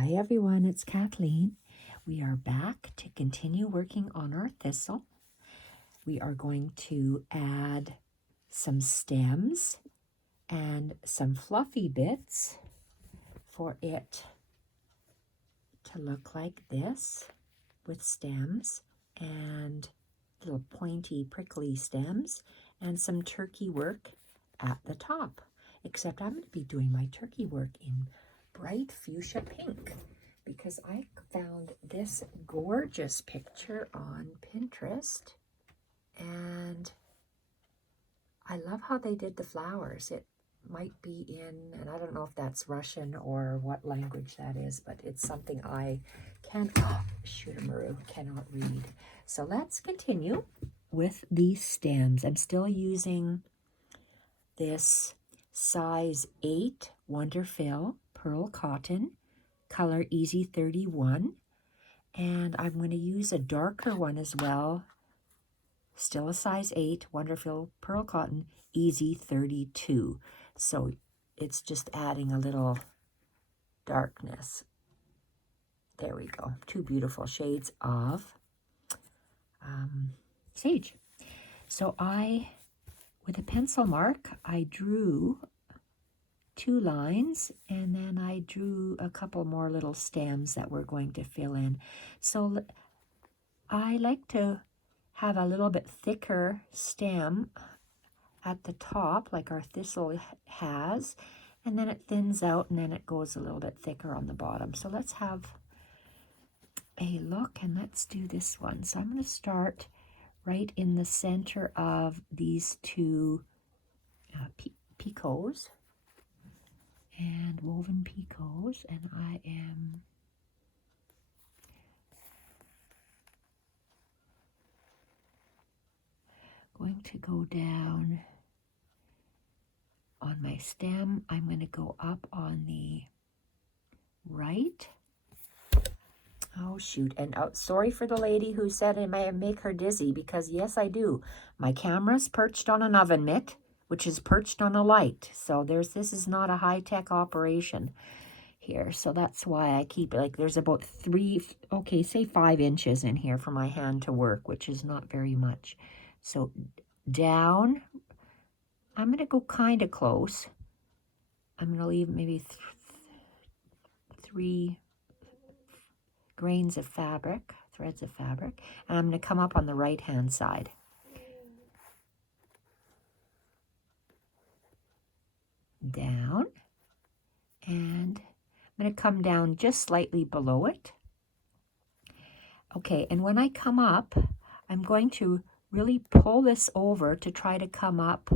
Hi everyone, it's Kathleen. We are back to continue working on our thistle. We are going to add some stems and some fluffy bits for it to look like this with stems and little pointy prickly stems and some turkey work at the top. Except I'm going to be doing my turkey work in bright fuchsia pink because I found this gorgeous picture on Pinterest and I love how they did the flowers. It might be in, and I don't know if that's Russian or what language that is, but it's something I cannot read. So let's continue with these stems. I'm still using this size 8 Wonderfill Perle Cotton, color Easy 31, and I'm going to use a darker one as well, still a size 8 Wonderfill Perle Cotton, Easy 32. So it's just adding a little darkness. There we go. Two beautiful shades of sage. So with a pencil mark, I drew 2 lines and then I drew a couple more little stems that we're going to fill in. So I like to have a little bit thicker stem at the top like our thistle has, and then it thins out and then it goes a little bit thicker on the bottom. So let's have a look and let's do this one. So I'm going to start right in the center of these 2 picots and woven picots, and I am going to go down on my stem. I'm going to go up on the right. Oh shoot, and sorry for the lady who said it may make her dizzy, because yes I do. My camera's perched on an oven mitt, which is perched on a light. So this is not a high-tech operation here. So that's why I keep it like there's about 5 inches in here for my hand to work, which is not very much. So down, I'm going to go kind of close. I'm going to leave maybe 3 grains of fabric, threads of fabric, and I'm going to come up on the right hand side. Down, and I'm going to come down just slightly below it. Okay, and when I come up, I'm going to really pull this over to try to come up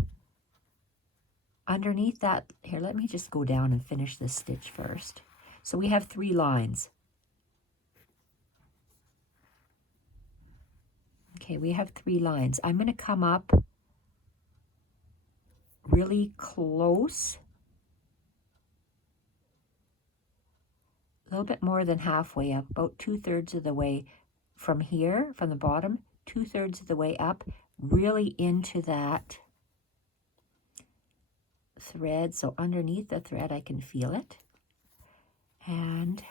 underneath that. Here, let me just go down and finish this stitch first. So we have 3 lines. Okay, we have 3 lines. I'm going to come up really close, a little bit more than halfway up, about 2/3 of the way from here, from the bottom, 2/3 of the way up, really into that thread. So underneath the thread, I can feel it. And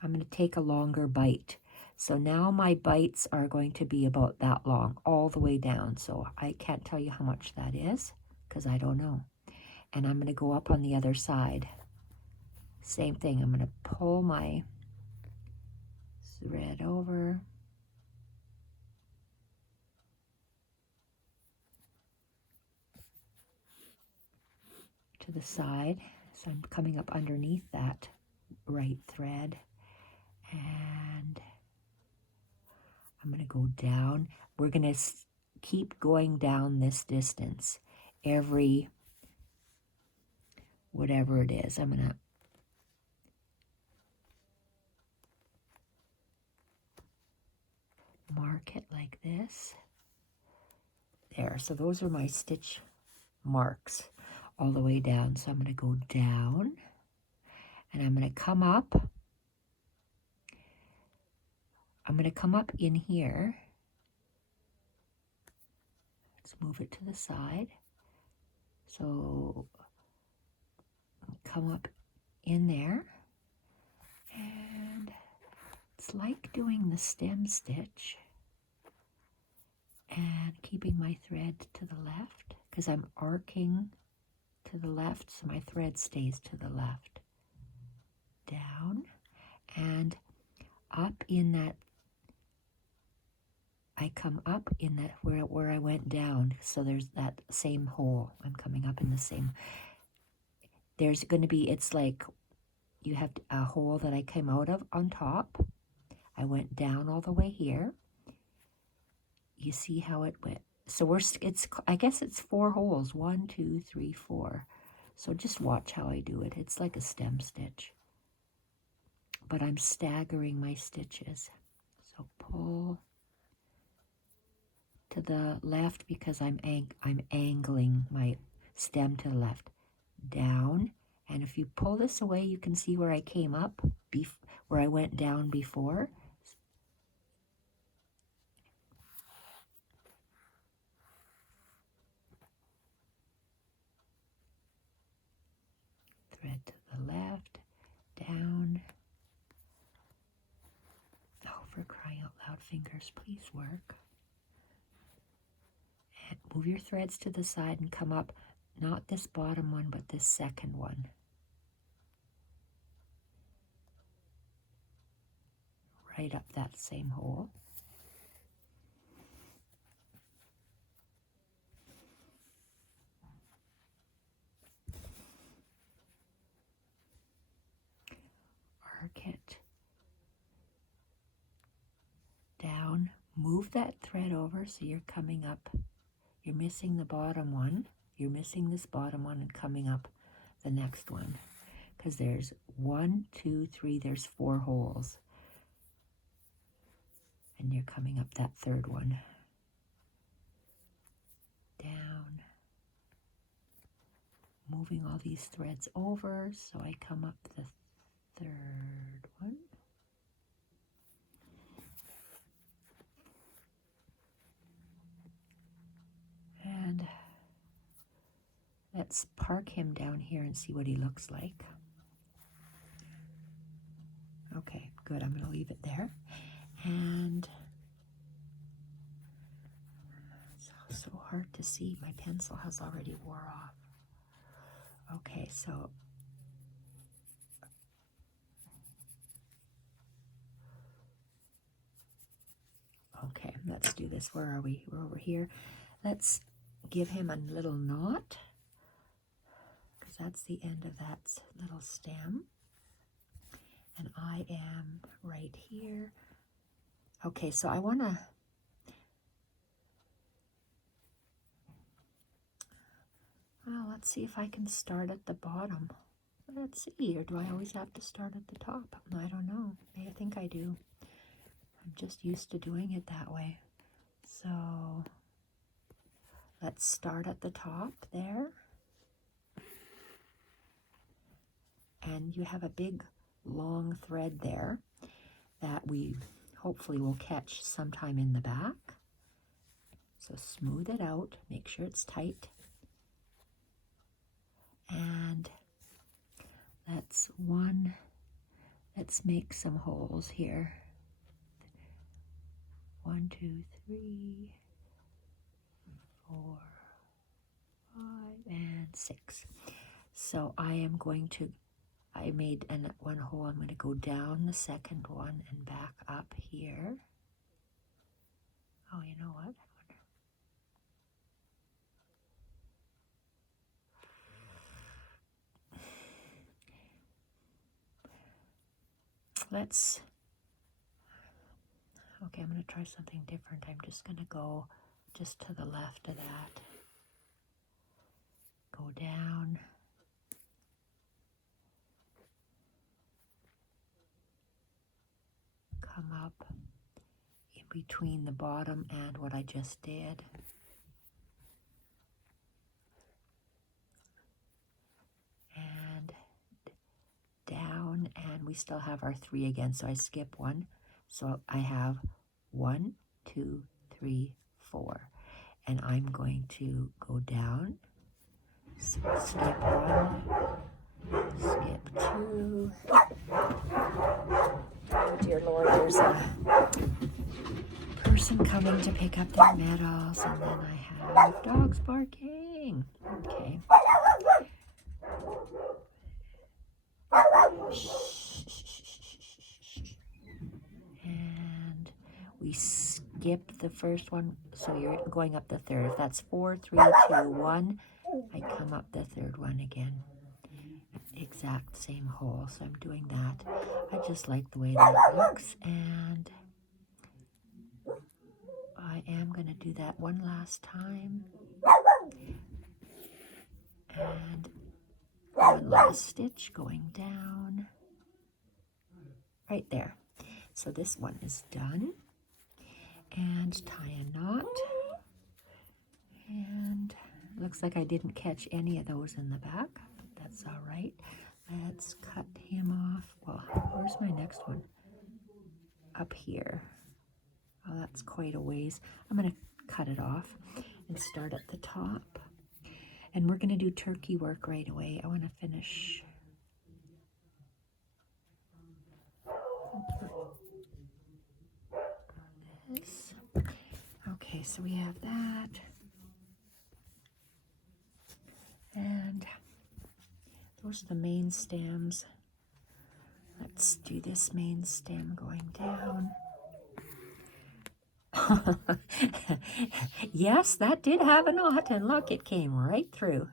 I'm going to take a longer bite. So now my bites are going to be about that long, all the way down. So I can't tell you how much that is, because I don't know. And I'm going to go up on the other side. Same thing, I'm going to pull my thread over. To the side. So I'm coming up underneath that right thread. And I'm going to go down. We're going to keep going down this distance every, whatever it is. I'm going to mark it like this. There, so those are my stitch marks all the way down. So I'm going to go down and I'm going to come up. I'm going to come up in here. Let's move it to the side. So come up in there, and it's like doing the stem stitch and keeping my thread to the left because I'm arcing to the left, so my thread stays to the left. Down and up in that, I come up in that where I went down, so there's that same hole. I'm coming up in the same. There's going to be, it's like you have a hole that I came out of on top. I went down all the way here. You see how it went? So I guess it's 4 holes. 1, 2, 3, 4. So just watch how I do it. It's like a stem stitch. But I'm staggering my stitches. So pull to the left because I'm angling my stem to the left. Down. And if you pull this away, you can see where I came up, where I went down before. Thread to the left, down. Oh, for crying out loud, fingers, please work. And move your threads to the side and come up, not this bottom one, but this second one. Right up that same hole. Arc it down, move that thread over so you're coming up. You're missing the bottom one. You're missing this bottom one and coming up the next one. Because there's 1, 2, 3, there's 4 holes. And you're coming up that third one. Down. Moving all these threads over so I come up the third one. And let's park him down here and see what he looks like. Okay, good. I'm going to leave it there. And it's so hard to see. My pencil has already wore off. Okay, so okay, let's do this. Where are we? We're over here. Let's give him a little knot because that's the end of that little stem. And I am right here. Okay, so I want to well, let's see if I can start at the bottom. Let's see, or do I always have to start at the top? I don't know. I think I do. I'm just used to doing it that way. So let's start at the top there. And you have a big long thread there that we hopefully will catch sometime in the back. So smooth it out, make sure it's tight. And let's make some holes here. 1, 2, 3, 4, 5, and 6. So I made one hole. I'm going to go down the second one and back up here. Oh, you know what? Okay, I'm going to try something different. I'm just going to go just to the left of that. Go down. Come up in between the bottom and what I just did. And down, and we still have our 3 again, so I skip 1. So I have 1, 2, 3, 4. And I'm going to go down, skip 1, skip 2, through. Oh dear Lord, there's a person coming to pick up their medals, and then I have dogs barking. Okay. And we skip the first one, so you're going up the third. If that's 4, 3, 2, 1, I come up the third one again. Exact same hole, so I'm doing that. I just like the way that looks, and I am going to do that one last time. And one last stitch going down right there. So this one is done. And tie a knot. And looks like I didn't catch any of those in the back, but that's all right. Let's cut him off. Well, where's my next one? Up here. Oh, that's quite a ways. I'm going to cut it off and start at the top. And we're going to do turkey work right away. I want to finish. This. Okay, so we have that. And those are the main stems. Let's do this main stem going down. Yes, that did have a knot, and look, it came right through.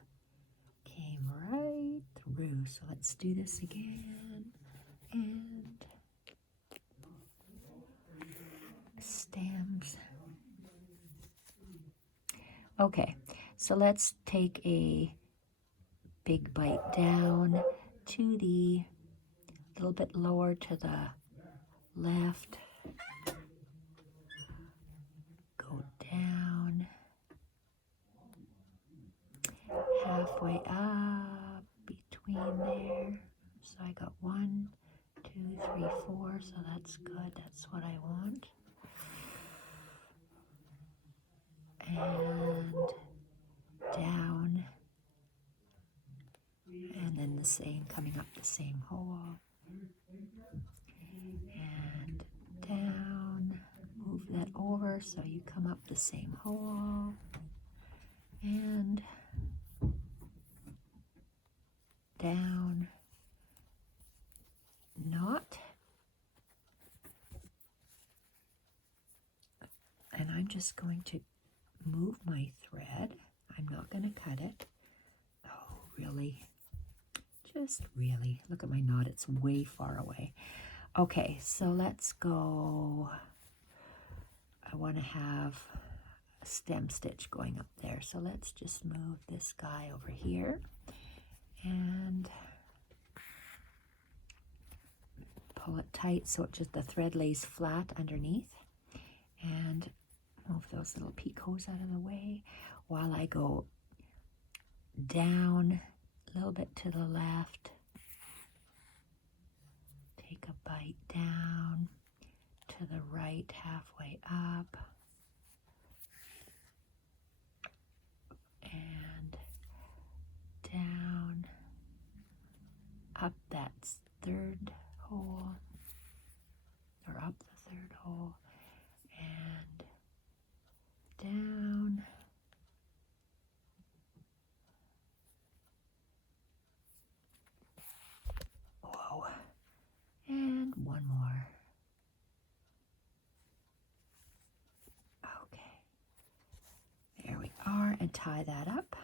Came right through. So let's do this again. And stems. Okay, so let's take a big bite down to the little bit lower to the left. Go down halfway up between there. So I got 1, 2, 3, 4. So that's good. That's what I want. And down. And then the same, coming up the same hole. And down. Move that over so you come up the same hole. And down. Knot. And I'm just going to move my thread. I'm not going to cut it. Oh, really? Just really. Look at my knot. It's way far away. Okay, so let's go. I want to have a stem stitch going up there. So let's just move this guy over here and pull it tight so it just the thread lays flat underneath, and move those little picots out of the way while I go down a little bit to the left, take a bite down to the right halfway up, and down, up that third hole, or up the third hole, and down, whoa, and one more. Okay, there we are, and tie that up.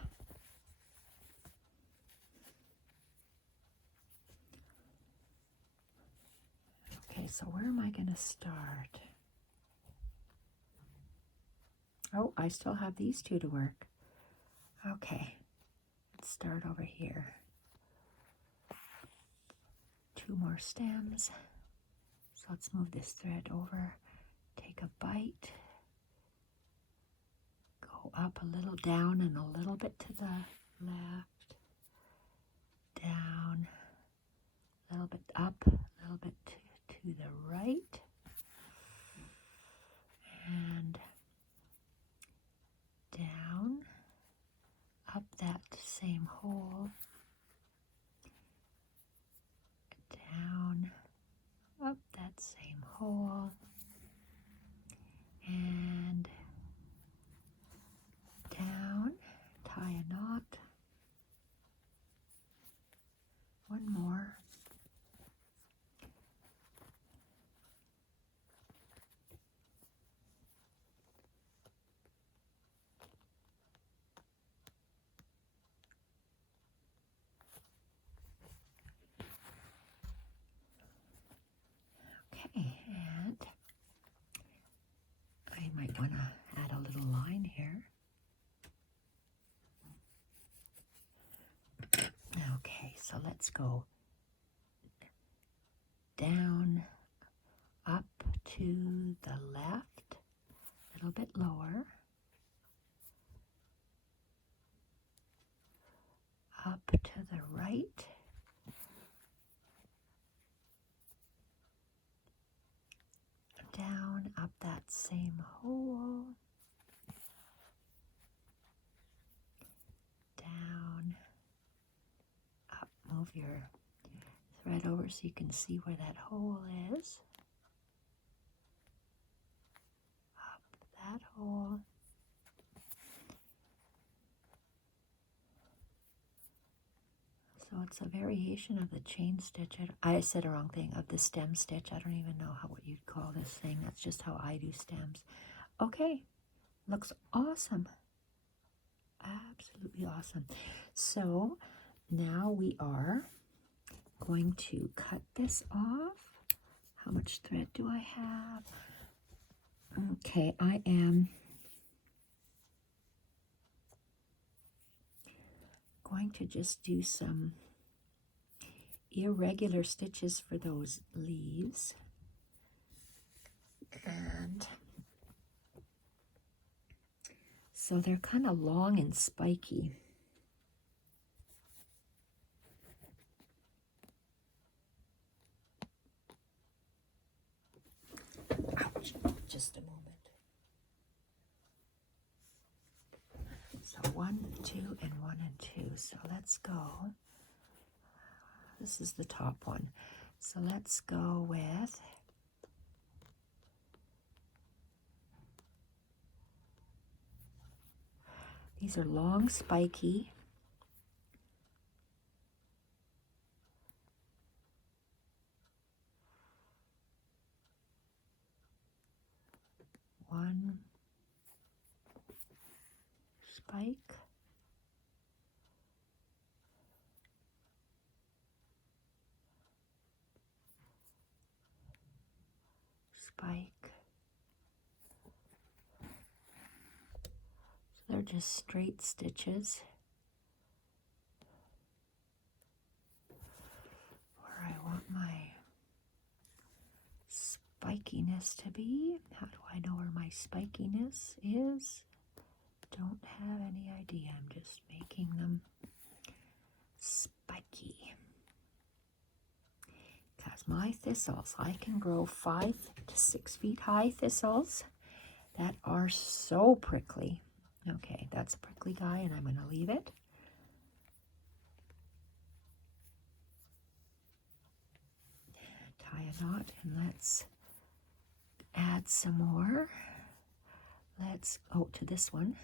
Okay, so where am I going to start? Oh, I still have these two to work. Okay, let's start over here. 2 more stems. So let's move this thread over, take a bite, go up a little, down and a little bit to the left, down, a little bit up, a little bit to the right, and down, up that same hole, hole and down, tie a knot, one more, okay, and I might want to add a little line here. Okay, so let's go down, up to the left, a little bit lower, up to the right, down, up that same hole, down, up, move your thread over so you can see where that hole is, up that hole, so it's a variation of the chain stitch. I said a wrong thing, of the stem stitch. I don't even know what you'd call this thing. That's just how I do stems. Okay, looks awesome. Absolutely awesome. So now we are going to cut this off. How much thread do I have? Okay, I am going to just do some irregular stitches for those leaves. And so they're kind of long and spiky. Ouch, just a moment. So 1, 2, and 1 and 2. So let's go. This is the top one. So let's go with these are long, spiky. One spike. Spike. So they're just straight stitches. Where I want my spikiness to be. How do I know where my spikiness is? Don't have any idea. I'm just making them spiky. Because my thistles, I can grow 5 to 6 feet high thistles that are so prickly. Okay, that's a prickly guy, and I'm going to leave it. Tie a knot, and let's add some more. Let's go to this one.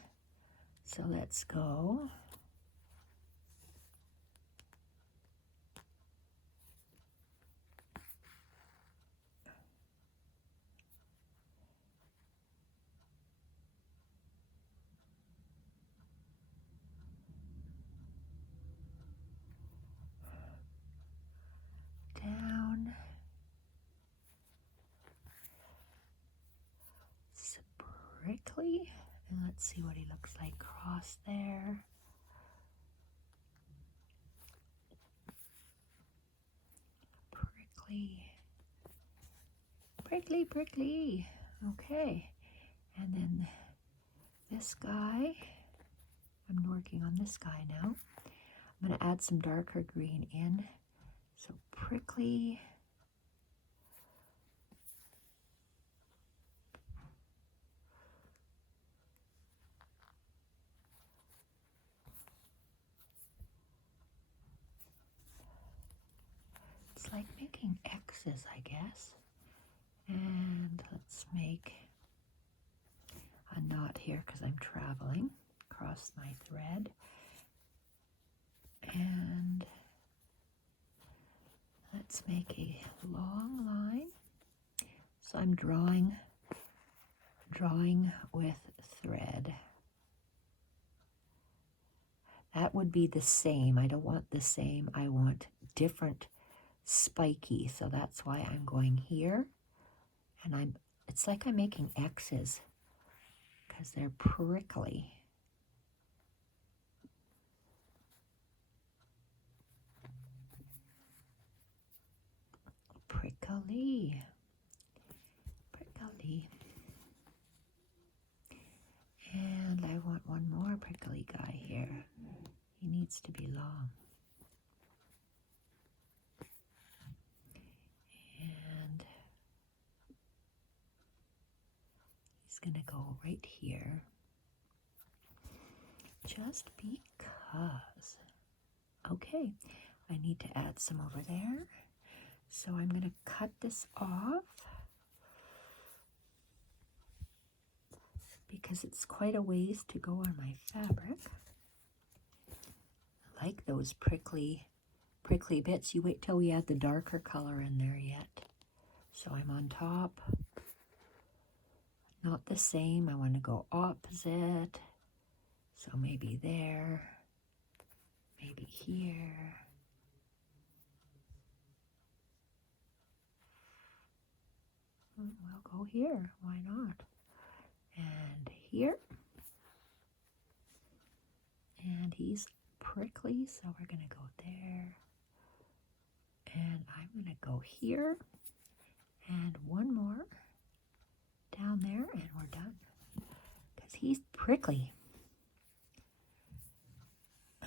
So let's go down. It's prickly. And let's see what he looks like cross there. Prickly. Prickly, prickly. Okay. And then this guy, I'm working on this guy now. I'm going to add some darker green in. So prickly. It's like making X's, I guess. And let's make a knot here because I'm traveling across my thread. And let's make a long line. So I'm drawing with thread. That would be the same. I don't want the same. I want different spiky. So that's why I'm going here. And it's like I'm making X's because they're prickly. Prickly. Prickly. And I want one more prickly guy here. He needs to be long. And he's going to go right here. Just because. Okay, I need to add some over there. So I'm going to cut this off because it's quite a ways to go on my fabric. I like those prickly bits. You wait till we add the darker color in there yet. So I'm on top. Not the same. I want to go opposite. So maybe there, maybe here. We'll go here. Why not? And here. And he's prickly, so we're going to go there. And I'm going to go here. And one more down there, and we're done. Because he's prickly.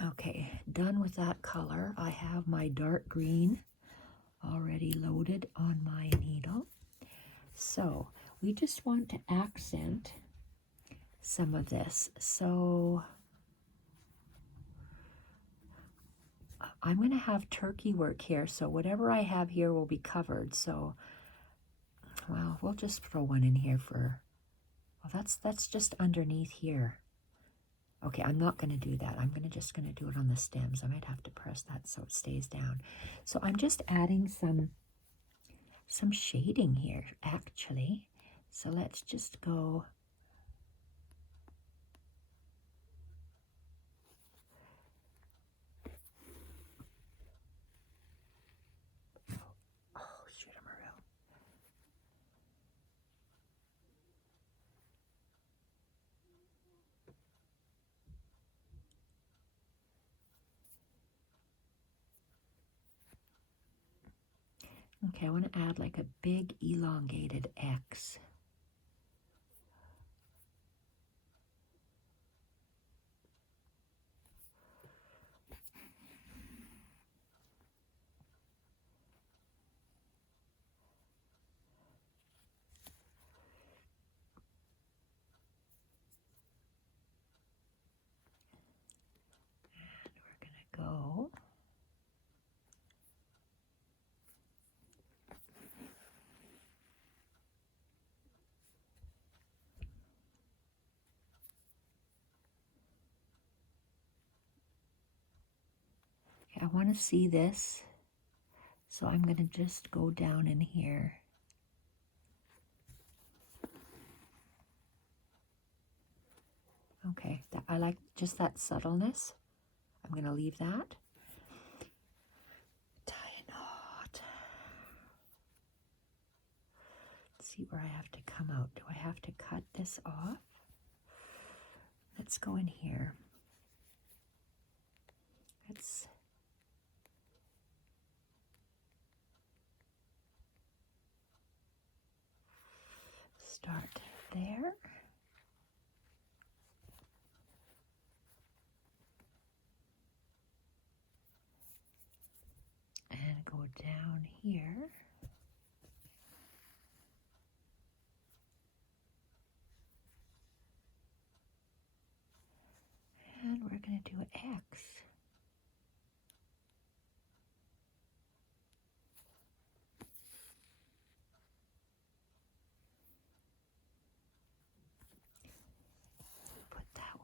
Okay, done with that color. I have my dark green already loaded on my needle. So we just want to accent some of this. So I'm going to have turkey work here. So whatever I have here will be covered. So, well, we'll just throw one in here for, well, that's just underneath here. Okay, I'm not going to do that. I'm just going to do it on the stems. I might have to press that so it stays down. So I'm just adding some shading here, actually. So let's just go. Oh, shoot, I'm around. Okay, I want to add like a big elongated X. And we're going to go. I want to see this, so I'm going to just go down in here. Okay, I like just that subtleness. I'm going to leave that. Tie a knot. Let's see where I have to come out. Do I have to cut this off? Let's go in here. Let's start there. And go down here. And we're going to do an X.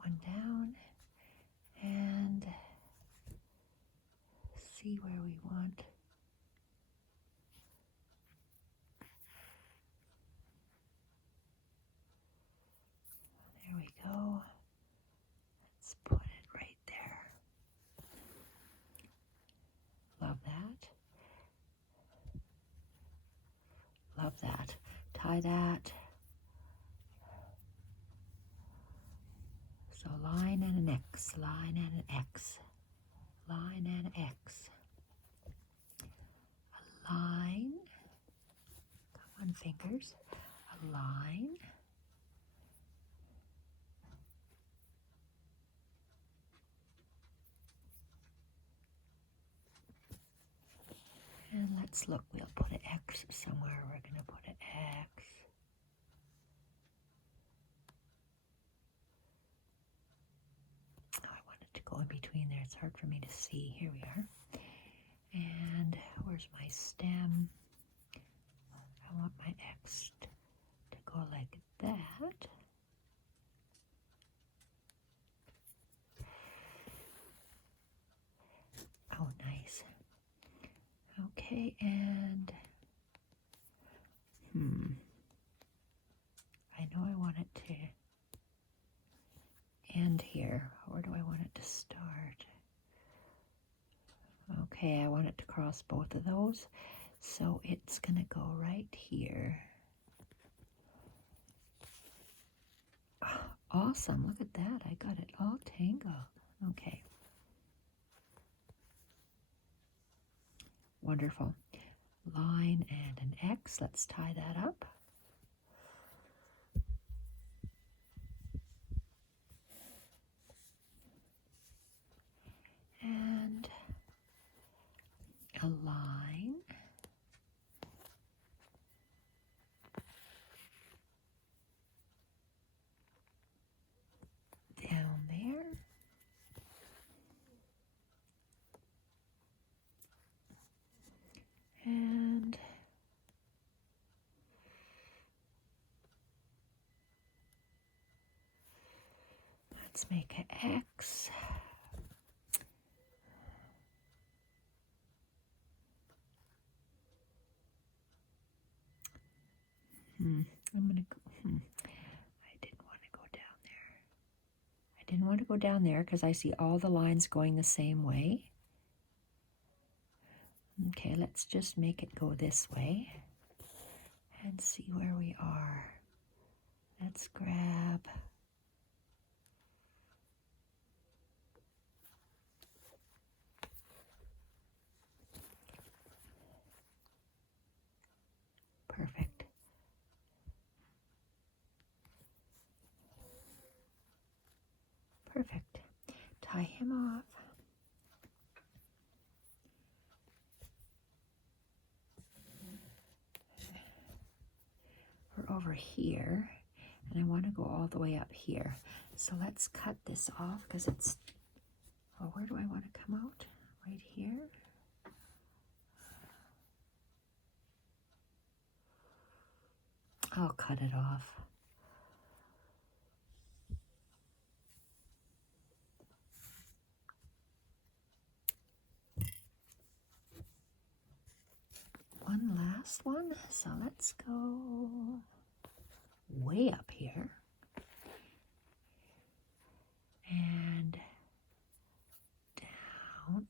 one down and see where we want. There we go. Let's put it right there. Love that. Love that. Tie that. So line and an X, line and an X, line and an X. A line. Come on, fingers. A line. And let's look, we'll put an X somewhere. We're going to put an X. Oh, I want it to go in between there. It's hard for me to see. Here we are. And where's my stem? I want my X to go like that. Oh, nice. Okay, and I know I want it to end here. Where do I want it to start? Okay, I want it to cross both of those, so it's gonna go right here. Oh, awesome, look at that. I got it all tangled. Okay. Wonderful. Line and an X. Let's tie that up. And a line. Down there. And let's make an X. I'm gonna go, I didn't want to go down there. I didn't want to go down there because I see all the lines going the same way. Okay, let's just make it go this way and see where we are. Let's grab perfect. Perfect. Tie him off. We're over here, and I want to go all the way up here. So let's cut this off because it's, oh, where do I want to come out? Right here. I'll cut it off. One last one, so let's go way up here and down.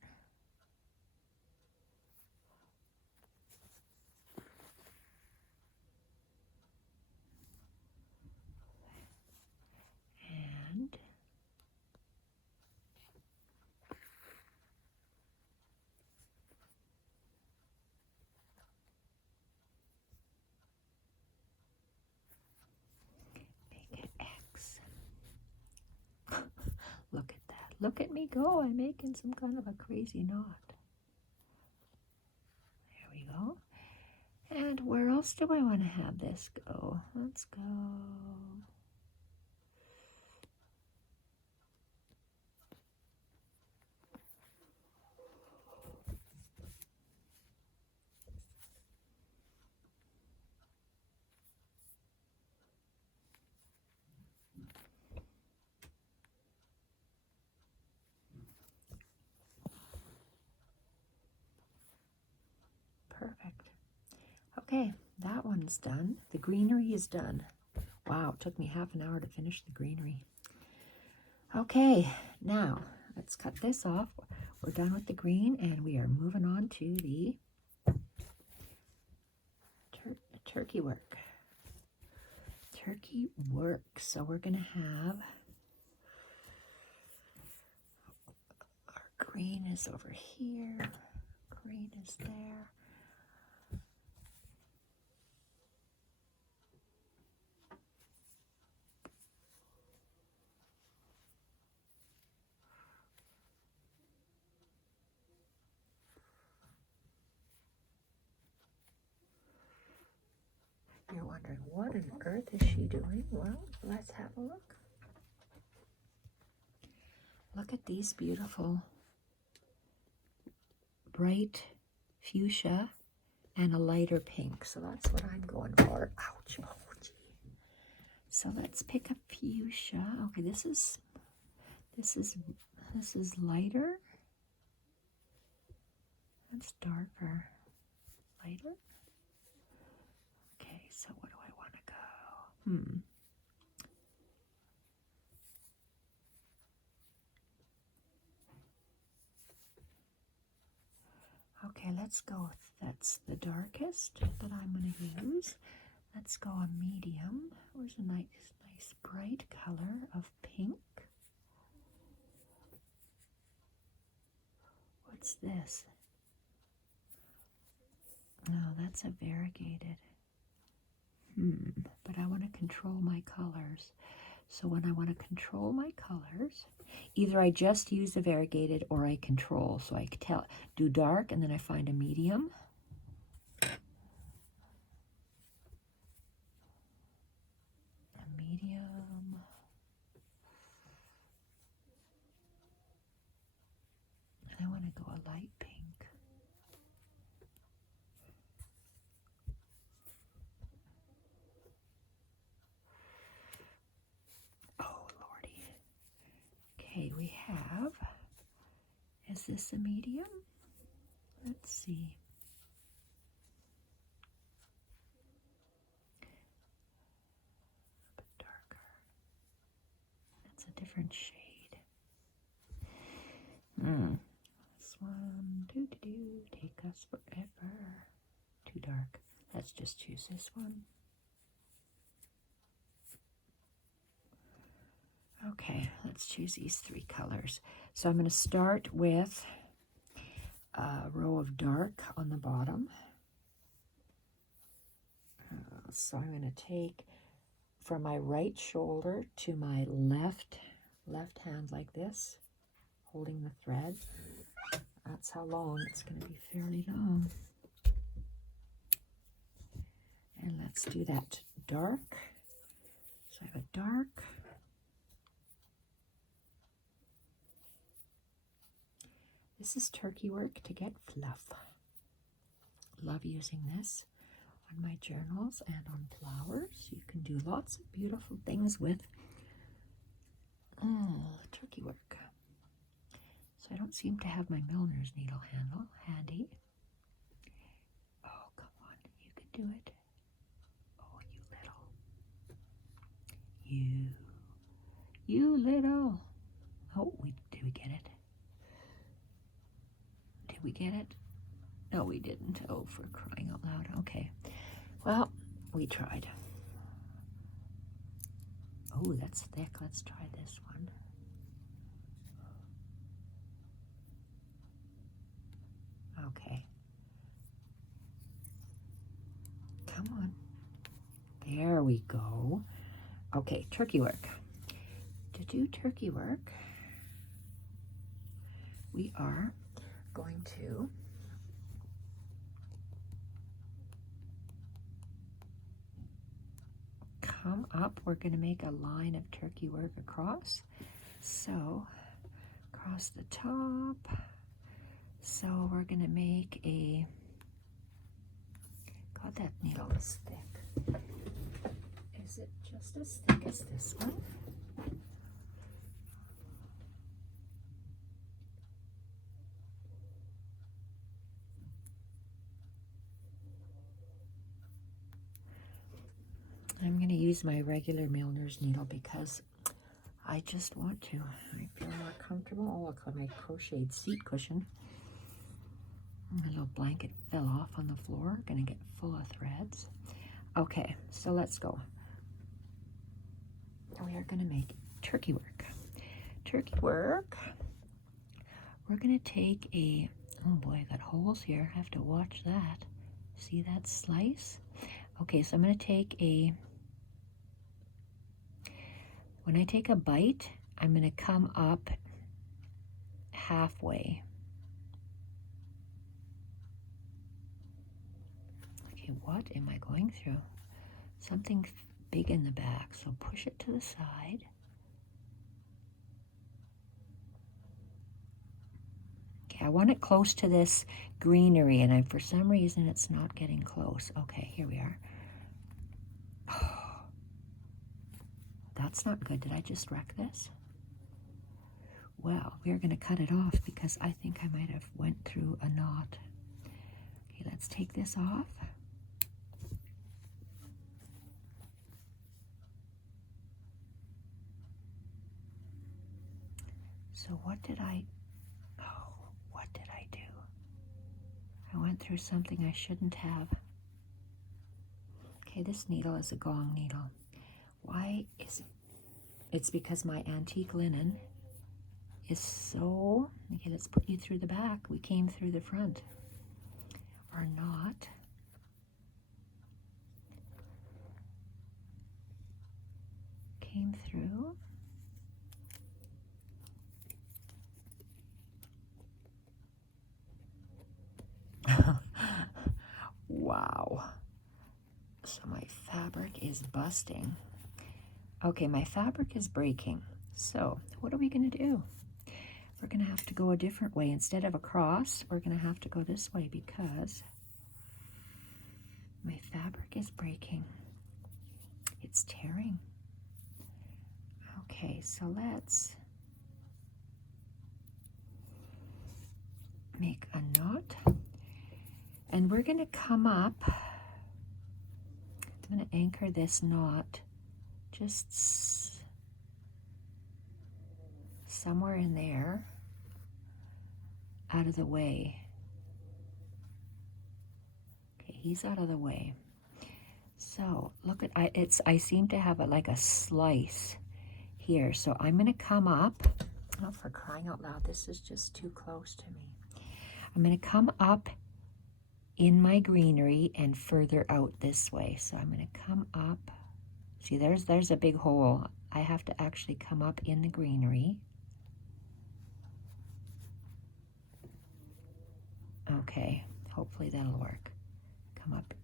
And make an X. Look at that. Look at me go. I'm making some kind of a crazy knot. There we go. And where else do I want to have this go? Let's go. Okay, that one's done. The greenery is done. Wow, it took me half an hour to finish the greenery. Okay, now let's cut this off. We're done with the green and we are moving on to the turkey work. Turkey work. So we're going to have our green is over here. Green is there. You're wondering, what on earth is she doing? Well, let's have a look. Look at these beautiful bright fuchsia and a lighter pink. So that's what I'm going for. Ouch. Oh, gee. So let's pick up fuchsia. Okay, this is lighter. That's darker. Lighter. Okay, so what do I want to go? Okay, let's go with, that's the darkest that I'm going to use. Let's go a medium. Where's a nice bright color of pink? What's this? Oh, that's a variegated. But I want to control my colors. So when I want to control my colors, either I just use the variegated or I control. So I can do dark and then I find a medium. A medium. And I want to go a light pink. Okay, we have, is this a medium? Let's see. A bit darker. That's a different shade. This one, take us forever. Too dark. Let's just choose this one. Okay, let's choose these three colors. So I'm going to start with a row of dark on the bottom. So I'm going to take from my right shoulder to my left hand like this, holding the thread. That's how long it's going to be, fairly long. And let's do that dark. So I have a dark. This is turkey work to get fluff. Love using this on my journals and on flowers. You can do lots of beautiful things with turkey work. So I don't seem to have my milliner's needle handle handy. Oh, come on, you can do it. Oh, you little. Oh, did we get it? Did we get it? No, we didn't. Oh, for crying out loud. Okay. Well, we tried. Oh, that's thick. Let's try this one. Okay. Come on. There we go. Okay, turkey work. To do turkey work, we are going to come up. We're going to make a line of turkey work across. So, across the top. So we're going to make a, God, that needle is thick. Is it just as thick as this one? I'm going to use my regular milliner's needle because I just want to. I feel more comfortable. Oh, look at my crocheted seat cushion. My little blanket fell off on the floor. Going to get full of threads. Okay, so let's go. We are going to make turkey work. Turkey work. We're going to take a, oh boy, I got holes here. I have to watch that. See that slice? Okay, so I'm going to take a, when I take a bite, I'm going to come up halfway. Okay, what am I going through? Something big in the back, so push it to the side. Okay, I want it close to this greenery, and for some reason it's not getting close. Okay, here we are. Oh, that's not good. Did I just wreck this? Well, we're going to cut it off because I think I might have went through a knot. Okay, let's take this off. So what did I do? I went through something I shouldn't have. Okay, this needle is a gong needle. Why is it? It's because my antique linen is so, okay, let's put you through the back. We came through the front. Or not. Came through. Wow. So my fabric is busting. Okay, my fabric is breaking. So what are we going to do? We're going to have to go a different way. Instead of across, we're going to have to go this way because my fabric is breaking. It's tearing. Okay, so let's make a knot. And we're going to come up. I'm going to anchor this knot just somewhere in there, out of the way. Okay, he's out of the way. So look at, I seem to have like a slice here. So I'm going to come up. Oh, for crying out loud, this is just too close to me. I'm going to come up in my greenery and further out this way. So I'm going to come up. See, there's a big hole. I have to actually come up in the greenery. Okay, hopefully that'll work. Come up.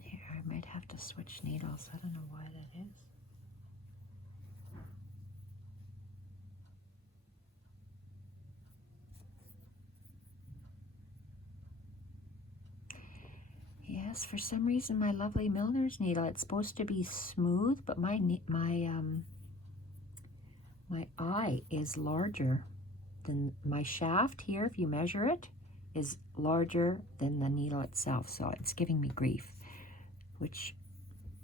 Here, I might have to switch needles. I don't know why that is. Yes, for some reason my lovely milliner's needle, it's supposed to be smooth, but my eye is larger than my shaft here. If you measure it, is larger than the needle itself, so it's giving me grief, which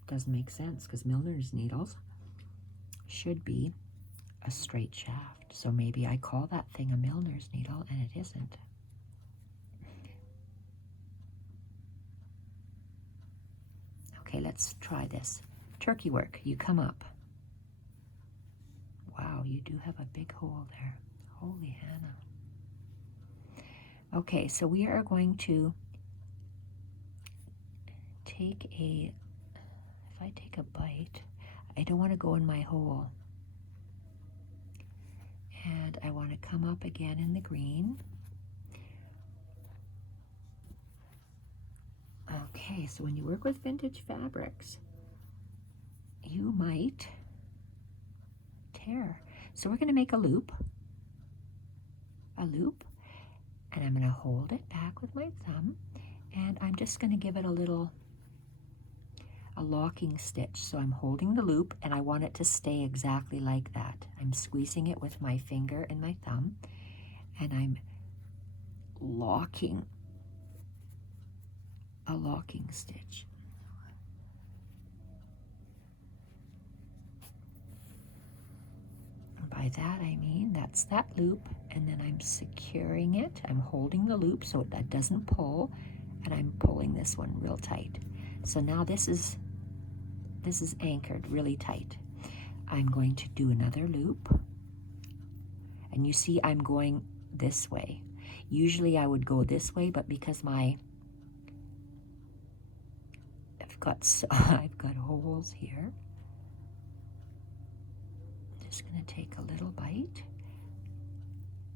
doesn't make sense because milliner's needles should be a straight shaft. So maybe I call that thing a milliner's needle and it isn't. Okay, let's try this. Turkey work, you come up. Wow, you do have a big hole there. Holy Hannah. Okay, so we are going to take a, if I take a bite, I don't want to go in my hole. And I want to come up again in the green. Okay, so when you work with vintage fabrics, you might tear. So we're going to make a loop, and I'm going to hold it back with my thumb, and I'm just going to give it a little a locking stitch. So I'm holding the loop and I want it to stay exactly like that. I'm squeezing it with my finger and my thumb, and I'm locking a locking stitch. By that I mean that's that loop, and then I'm securing it. I'm holding the loop so that doesn't pull, and I'm pulling this one real tight. So now this is anchored really tight. I'm going to do another loop, and you see I'm going this way. Usually I would go this way, but because I've got holes here, just going to take a little bite.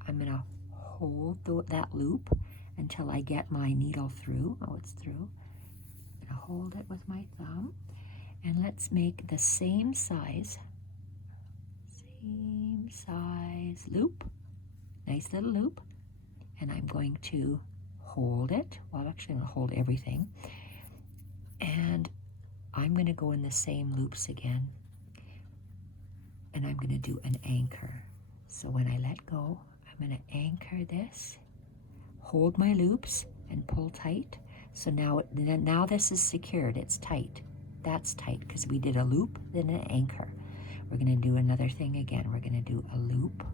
I'm going to hold that loop until I get my needle through. Oh, it's through. I'm going to hold it with my thumb, and let's make the same size loop, nice little loop, and I'm going to hold it. Well, I'm actually going to hold everything, and I'm going to go in the same loops again, and I'm going to do an anchor. So when I let go, I'm going to anchor this, hold my loops, and pull tight. So now this is secured. It's tight. That's tight because we did a loop, then an anchor. We're going to do another thing again. We're going to do a loop.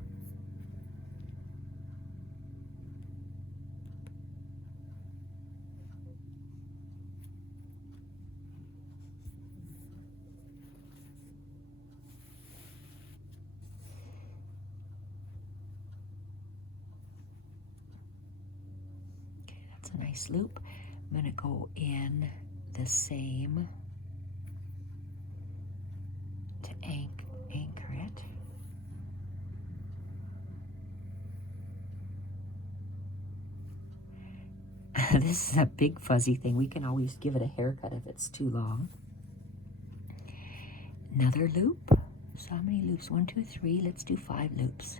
A nice loop. I'm going to go in the same to anchor it. This is a big fuzzy thing. We can always give it a haircut if it's too long. Another loop. So how many loops? 1, 2, 3. Let's do 5 loops.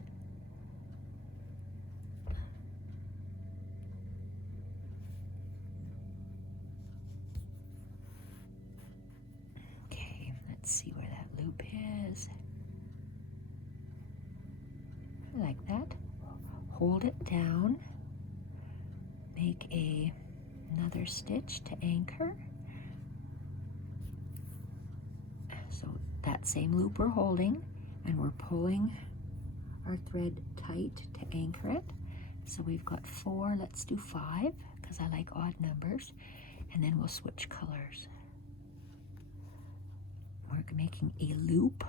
Let's see where that loop is. Like that. Hold it down. Make another stitch to anchor. So that same loop we're holding, and we're pulling our thread tight to anchor it. So we've got 4. Let's do 5 because I like odd numbers, and then we'll switch colors. We're making a loop.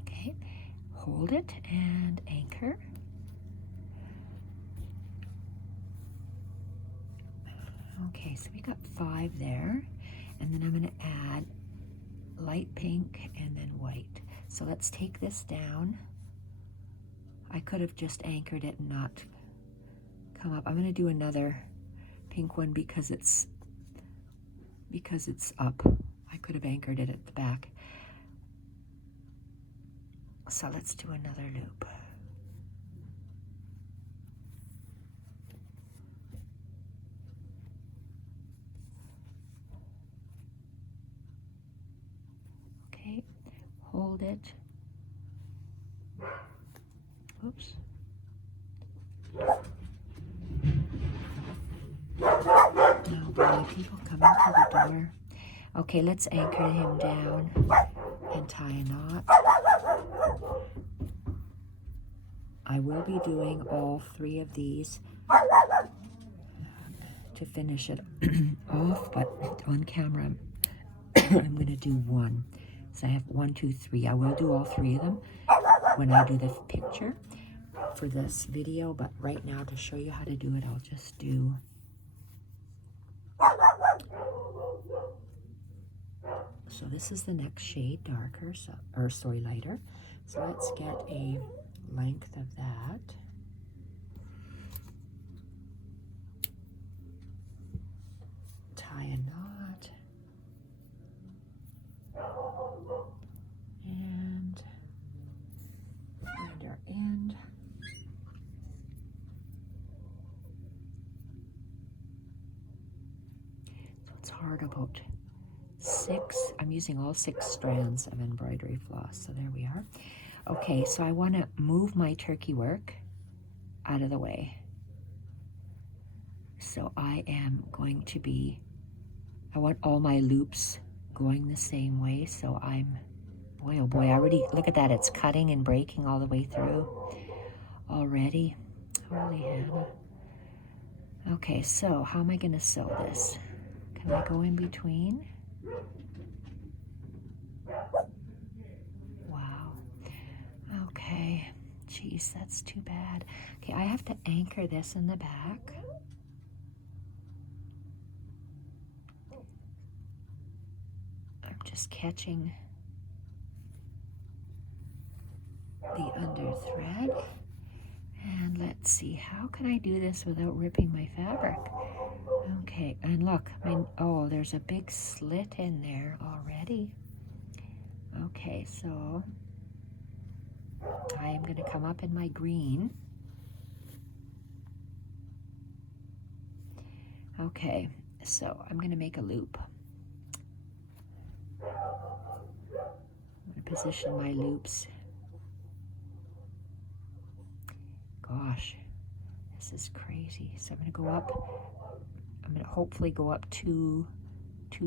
Okay, hold it and anchor. Okay, so we got 5 there, and then I'm going to add light pink and then white. So let's take this down. I could have just anchored it and not come up. I'm going to do another pink one because it's up. I could have anchored it at the back. So let's do another loop. Okay, hold it. Oops. Oh boy, people coming to the door. Okay, let's anchor him down and tie a knot. I will be doing all 3 of these to finish it off, but on camera I'm going to do 1. So I have 1, 2, 3. I will do all 3 of them when I do the picture for this video, but right now to show you how to do it, I'll just do so this is the next shade, darker, so, or sorry, lighter. So let's get a length of that. Tie a knot. And find our end. it's hard, about 6. I'm using all 6 strands of embroidery floss, so there we are. Okay, so I want to move my turkey work out of the way. So I am going to be, I want all my loops going the same way, so I'm, boy oh boy, I already, look at that, it's cutting and breaking all the way through already. Holy Hannah. Okay, so how am I going to sew this? Can I go in between? Wow. Okay. Jeez, that's too bad. Okay, I have to anchor this in the back. I'm just catching the under thread. And let's see, how can I do this without ripping my fabric? Okay, and look, oh, there's a big slit in there already. Okay, so I am going to come up in my green. Okay, so I'm going to make a loop. I'm going to position my loops. Gosh, this is crazy. So I'm going to go up. I'm going to hopefully go up two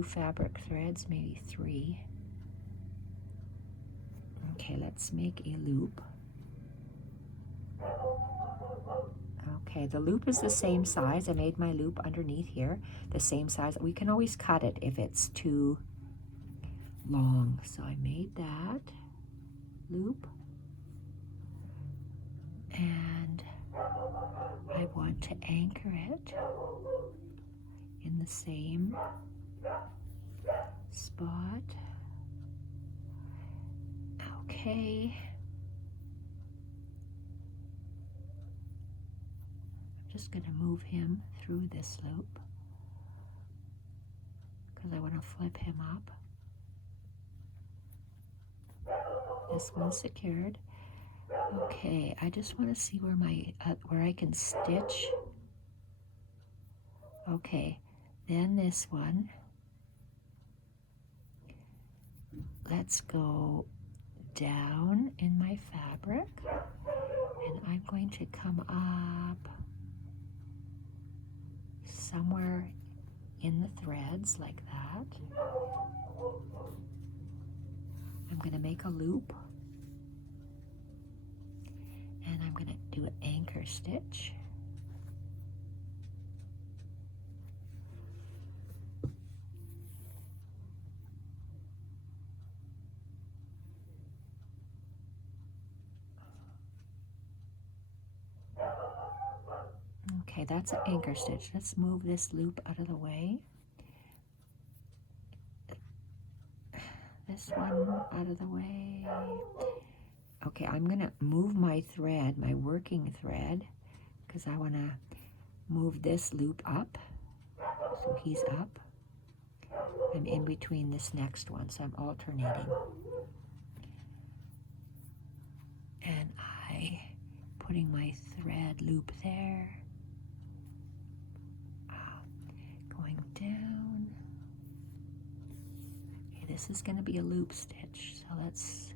fabric threads, maybe 3. Okay, let's make a loop. Okay, the loop is the same size. I made my loop underneath here, the same size. We can always cut it if it's too long. So I made that loop. And I want to anchor it in the same spot. Okay. I'm just going to move him through this loop because I want to flip him up. This one's secured. Okay, I just want to see where where I can stitch. Okay, then this one. Let's go down in my fabric, and I'm going to come up somewhere in the threads like that. I'm going to make a loop, and I'm going to do an anchor stitch. Okay, that's an anchor stitch. Let's move this loop out of the way. This one out of the way. Okay, I'm going to move my thread, my working thread, because I want to move this loop up. So he's up. I'm in between this next one, so I'm alternating. And putting my thread loop there. Going down. Okay, this is going to be a loop stitch, so let's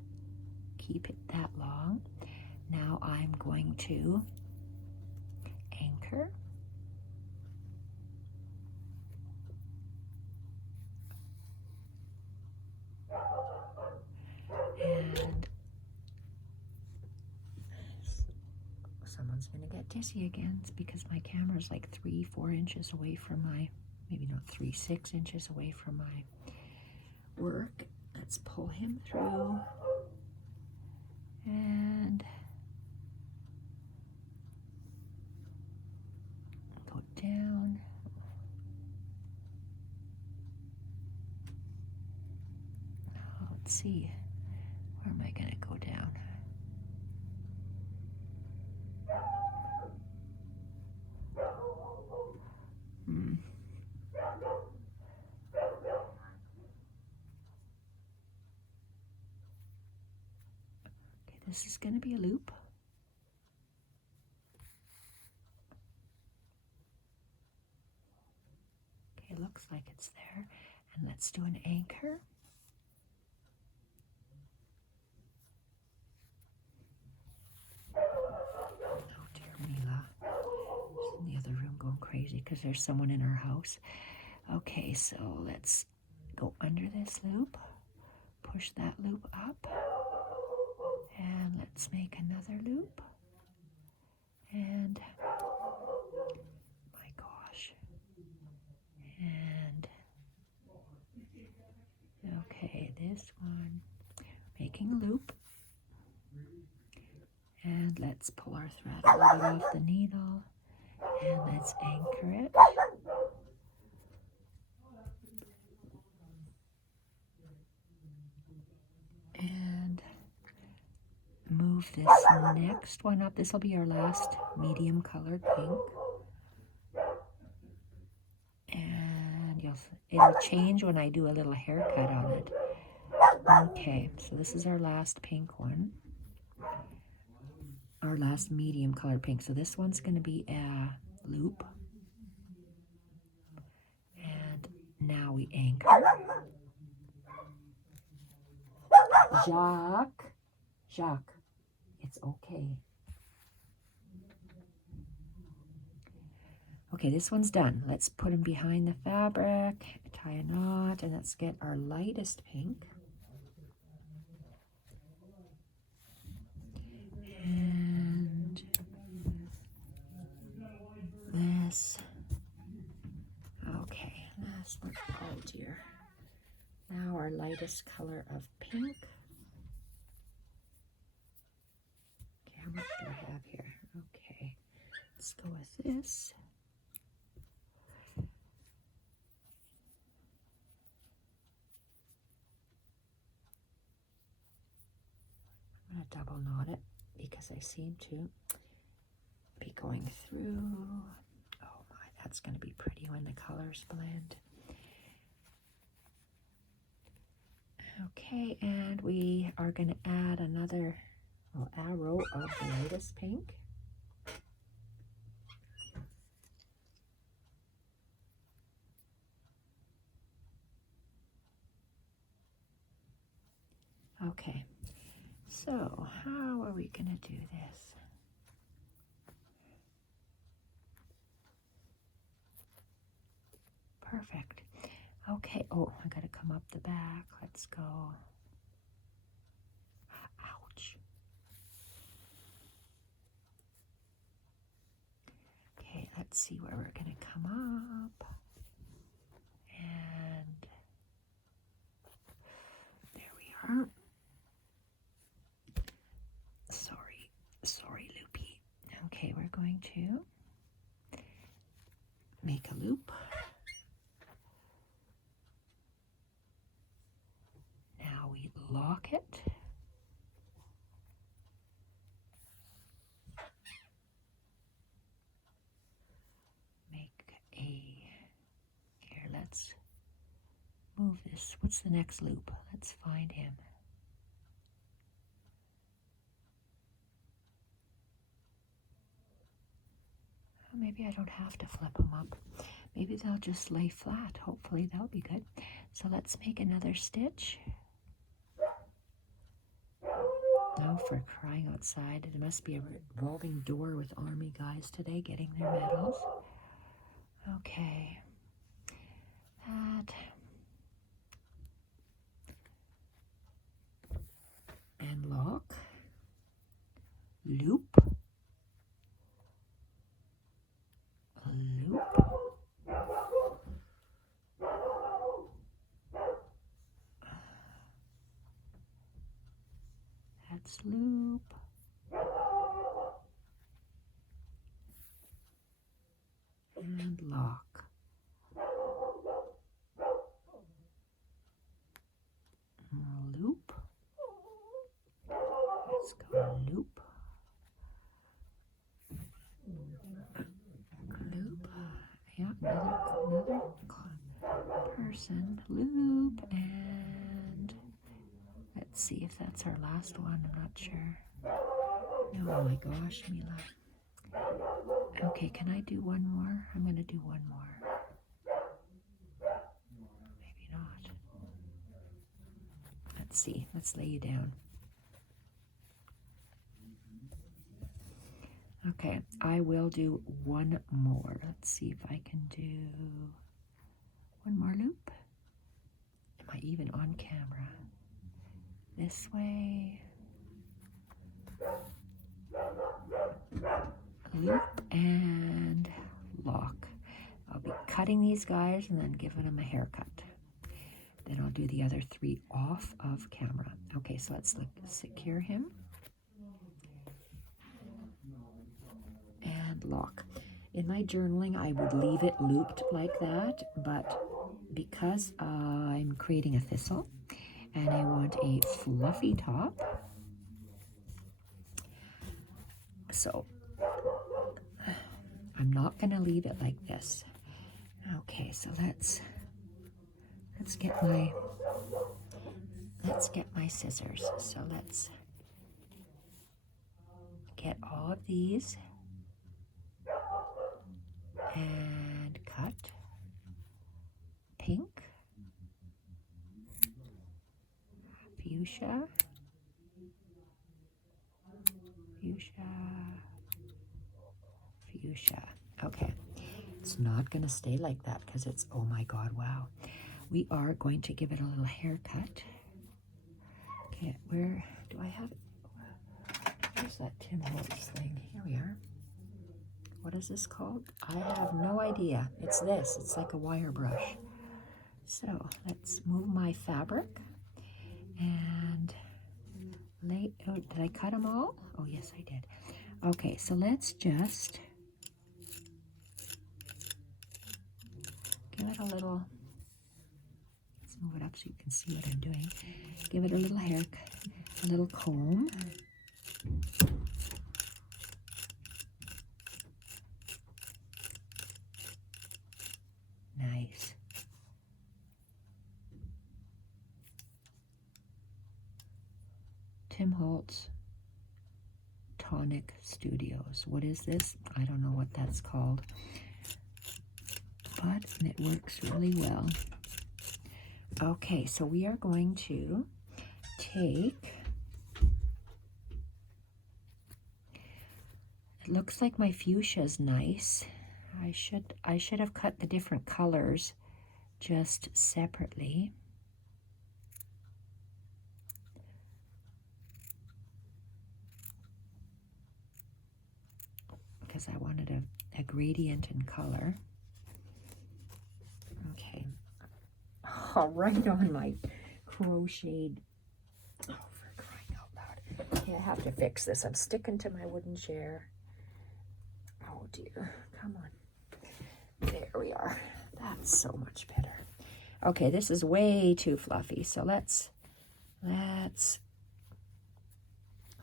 keep it that long. Now I'm going to anchor. And someone's going to get dizzy again. It's because my camera's like 3-4 inches away from my, maybe not 3-6 inches away from my work. Let's pull him through. And go down. Let's see, where am I going to go down? Okay, this is going to be a loop. Okay, it looks like it's there. And let's do an anchor. Oh dear, Mila. She's in the other room going crazy because there's someone in our house. Okay, so let's go under this loop, push that loop up, and let's make another loop. And my gosh. And okay, this one, making a loop. And let's pull our thread a little bit off the needle, and let's anchor it. And move this next one up. This will be our last medium colored pink. And it'll change when I do a little haircut on it. Okay, so this is our last pink one. Our last medium colored pink. So this one's going to be a loop. And now we anchor. Jacques, it's okay. Okay, this one's done. Let's put them behind the fabric, tie a knot, and let's get our lightest pink. And this. Okay, this one. Oh dear. Now our lightest color of pink. Okay, how much do I have here? Okay, let's go with this. I'm going to double knot it because I seem to be going through. Oh my, that's going to be pretty when the colors blend. Okay, and we are going to add another arrow of the lightest pink. Okay, so how are we going to do this? Perfect. Okay, oh, I got to come up the back. Let's go. Ouch. Okay, let's see where we're going to come up. And there we are. Sorry, Loopy. Okay, we're going to make a loop. Now we lock it. Here, let's move this. What's the next loop? Let's find him. Maybe I don't have to flip them up. Maybe they'll just lay flat. Hopefully that'll be good. So let's make another stitch. Oh, for crying outside. It must be a revolving door with army guys today getting their medals. Okay. That. And lock. Loop. Loop. That's loop. And lock. Loop. Let's go loop. Loop. Yeah, another person. Loop. And let's see if that's our last one. I'm not sure. Oh my gosh, Mila. Okay, can I do one more? I'm going to do one more. Let's see. Let's lay you down. Okay, I will do one more. Let's see if I can do one more loop. Am I even on camera? This way. Loop and lock. I'll be cutting these guys and then giving them a haircut. Then I'll do the other 3 off of camera. Okay, so let's secure him. And lock. In my journaling, I would leave it looped like that, but because I'm creating a thistle and I want a fluffy top, so I'm not going to leave it like this. Okay, so let's get my scissors. So let's get all of these and cut. Pink, fuchsia, fuchsia. Okay, it's not going to stay like that because it's, oh my God, wow. We are going to give it a little haircut. Okay, where do I have it? Where's that Tim Holtz thing? Here we are. What is this called? I have no idea. It's this. It's like a wire brush. So let's move my fabric and lay. Oh, did I cut them all? Oh, yes, I did. Okay, so let's just give it a little. Let's move it up so you can see what I'm doing. Give it a little haircut, a little comb. Nice. Tim Holtz Tonic Studios. What is this? I don't know what that's called, but it works really well. Okay, so we are going to take, it looks like my fuchsia is nice. I should have cut the different colors just separately. Because I wanted a gradient in color. Okay. Oh, right on my crocheted. Oh, for crying out loud. Okay, I have to fix this. I'm sticking to my wooden chair. Oh dear. Come on. There we are. That's so much better. Okay, this is way too fluffy. So let's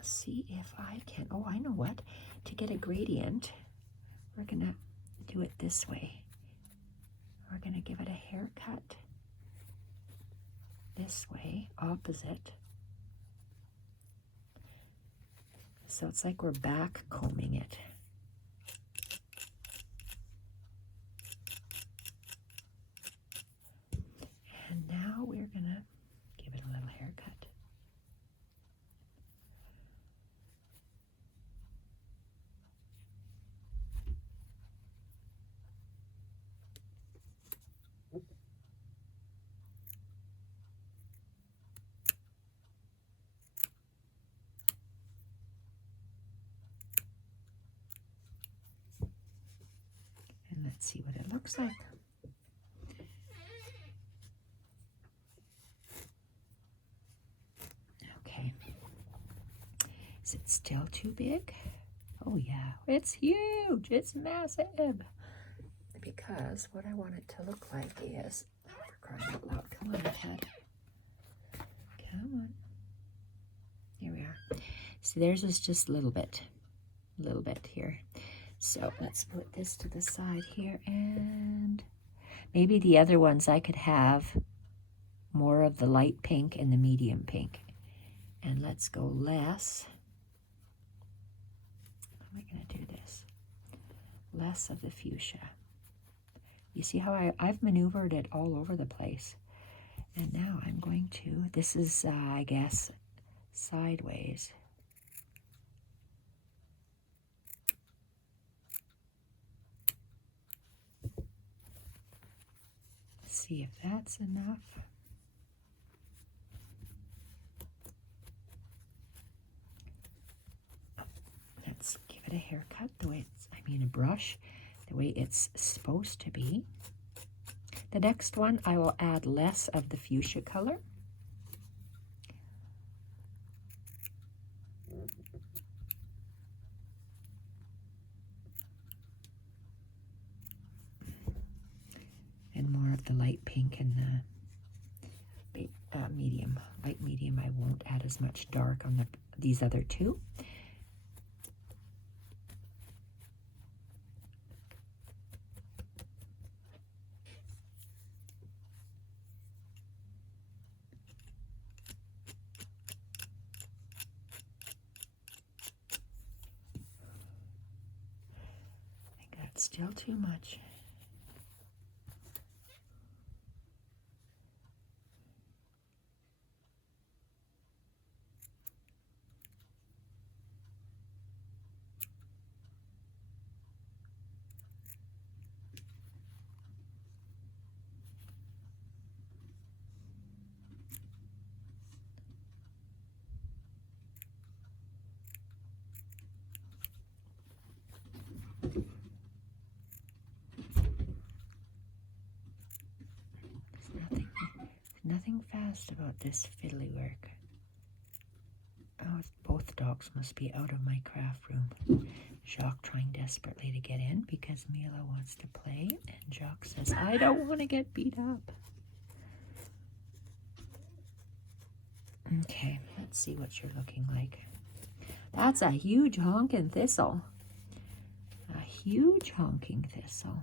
see if I can. Oh, I know what. To get a gradient, we're gonna do it this way. We're gonna give it a haircut this way, opposite. So it's like we're back combing it. And now we're gonna give it a little haircut. And let's see what it looks like. Okay. Is it still too big? Oh yeah, it's huge. It's massive. Because what I want it to look like is, for crying out loud, come on, head. Come on. Here we are. See, theirs is just a little bit here. So let's put this to the side here, and maybe the other ones I could have more of the light pink and the medium pink. And let's go less. How am I going to do this? Less of the fuchsia. You see how I've maneuvered it all over the place. And now I'm going to, this is, I guess, sideways. See if that's enough. Let's give it a haircut the way it's, a brush, the way it's supposed to be. The next one, I will add less of the fuchsia color. And more of the light pink and the medium. Light medium, I won't add as much dark on these other two. Still too much. Nothing fast about this fiddly work. Oh, both dogs must be out of my craft room. Jacques trying desperately to get in because Mila wants to play, and Jacques says, I don't want to get beat up. Okay, let's see what you're looking like. That's a huge honking thistle. A huge honking thistle.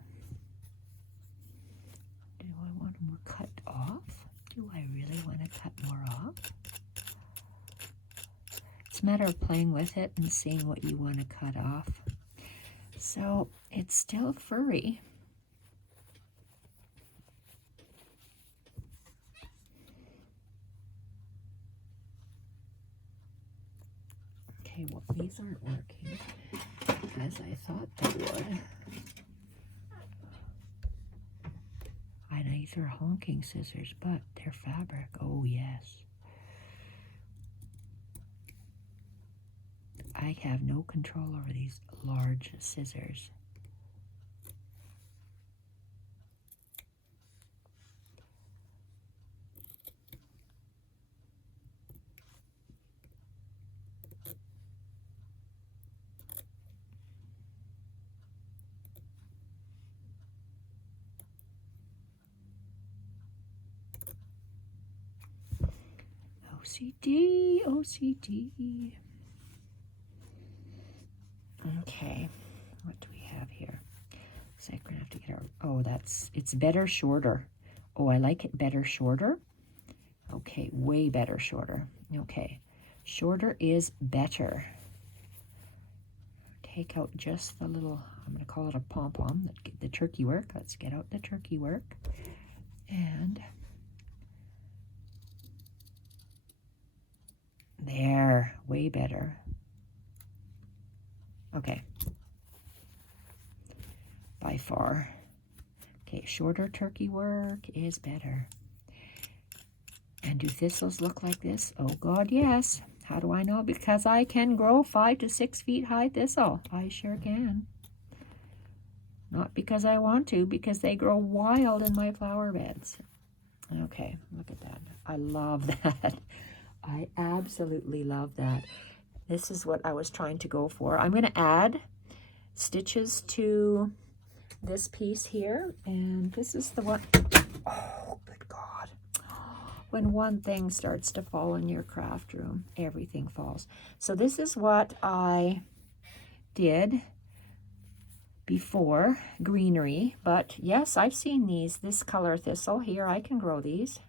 Do I want more cut off? Do I really want to cut more off? It's a matter of playing with it and seeing what you want to cut off. So it's still furry. Okay, well, these aren't working as I thought they would. I know these are honking scissors, but they're fabric. Oh, yes. I have no control over these large scissors. OCD, OCD. Okay, what do we have here? So I'm gonna have to get our, oh, it's better shorter. Oh, I like it better shorter. Okay, way better shorter. Okay, shorter is better. Take out just the little, I'm gonna call it a pom-pom, the turkey work. Let's get out the turkey work. And there, way better. Okay, by far. Okay, shorter turkey work is better. And do thistles look like this? Oh God, yes. How do I know? Because I can grow 5 to 6 feet high thistle. I sure can. Not because I want to, because they grow wild in my flower beds. Okay, look at that. I love that. I absolutely love that. This is what I was trying to go for. I'm going to add stitches to this piece here, and this is the one. Oh, good God. When one thing starts to fall in your craft room, everything falls. So this is what I did before, greenery, but yes, I've seen this color thistle here. I can grow these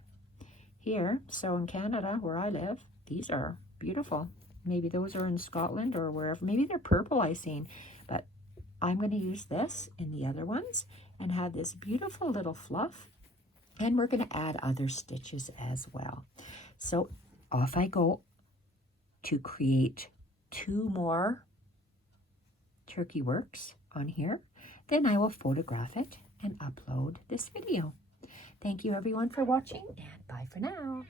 here. So in Canada, where I live, these are beautiful. Maybe those are in Scotland or wherever. Maybe they're purple I've seen, but I'm going to use this in the other ones and have this beautiful little fluff. And we're going to add other stitches as well. So off I go to create 2 more turkey works on here. Then I will photograph it and upload this video. Thank you everyone for watching, and bye for now.